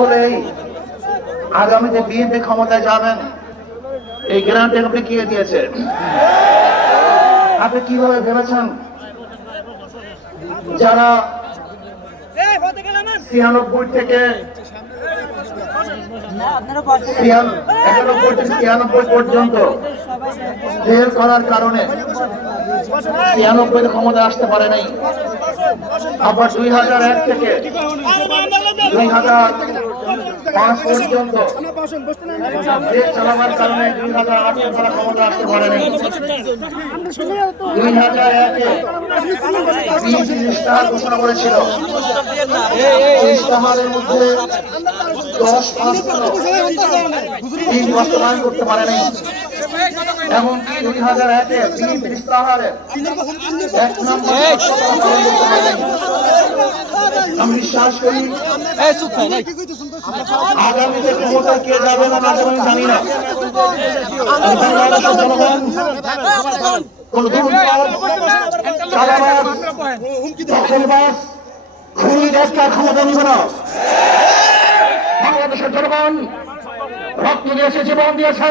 হলেই আগামীতে বিএনপি ক্ষমতায় যাবেন, এই গ্রান্ট আপনি কে দিয়েছে আপনি কীভাবে ভেবেছেন যারা ছিয়ানব্বই থেকে ছিয়ানব্বই পর্যন্ত করার কারণে ক্ষমতা আসতে পারে নাই। আবার দুই হাজার এক থেকে দুই হাজার পাঁচ পর্যন্ত দেশ চালাবার কারণে দুই হাজার আটে তারা ক্ষমতা আসতে পারে দুই হাজার একে ইস্তাহার ঘোষণা করেছিল। এই ইস্তাহারের মধ্যে দশ পাঁচ তিন বাস্তবায়ন করতে পারে নাই এমনকি দুই হাজার একে এক নম্বর। আমি বিশ্বাস করি আগামীতে ক্ষমতা কে যাবে না না যাবে জানি না। জনগণ। কোন দুর্নীতিবাজ, চাঁদাবাজ, খুনি দেশকে ক্ষমতা নিবে না। বাংলাদেশের জনগণ রক্ত দিয়েছে জীবন দিয়েছে।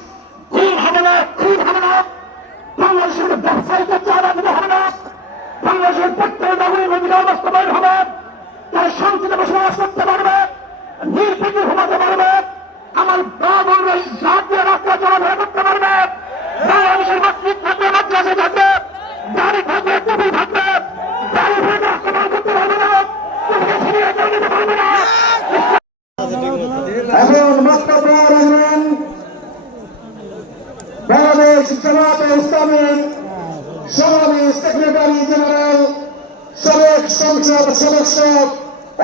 নাগরিক বাস্তবায়ন হবে, তারা শান্তিতে বসবাস করতে পারবে, নির্বিঘ্নে ঘুমাতে পারবে, আমার বাবা জাতীয় রাস্তা চলাফেরা করতে পারবে, বাংলাদেশের মসজিদ থাকবে, মাদ্রাসা থাকবে দাড়ি থাকবে, টুপি থাকবে দাড়ি সংসদ সদস্য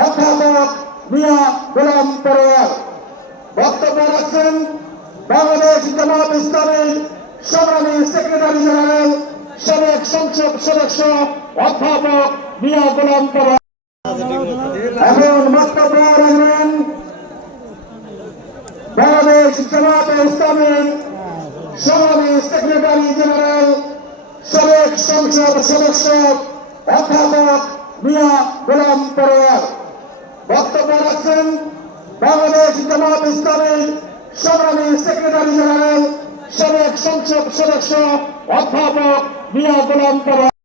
অধ্যাপক মিয়া গোলাম পরোয়ার। বক্তব্য রাখছেন বাংলাদেশ জামাত ইসলামের সভাপতি সেক্রেটারি জেনারেল, সাবেক সংসদ সদস্য অধ্যাপক মিয়া গোলাম এখন বক্তব্য রাখবেন বাংলাদেশ জামাতে ইসলামের সভাপতি সেক্রেটারি জেনারেল, সাবেক সংসদ সদস্য অধ্যাপক মিয়া গোলাম পরোয়ার বক্তব্য রাখছেন বাংলাদেশ জামাত ইসলামের সভাপতি সেক্রেটারি জেনারেল সাবেক সংসদ সদস্য অধ্যাপক মিয়া গোলাম পরোয়ার।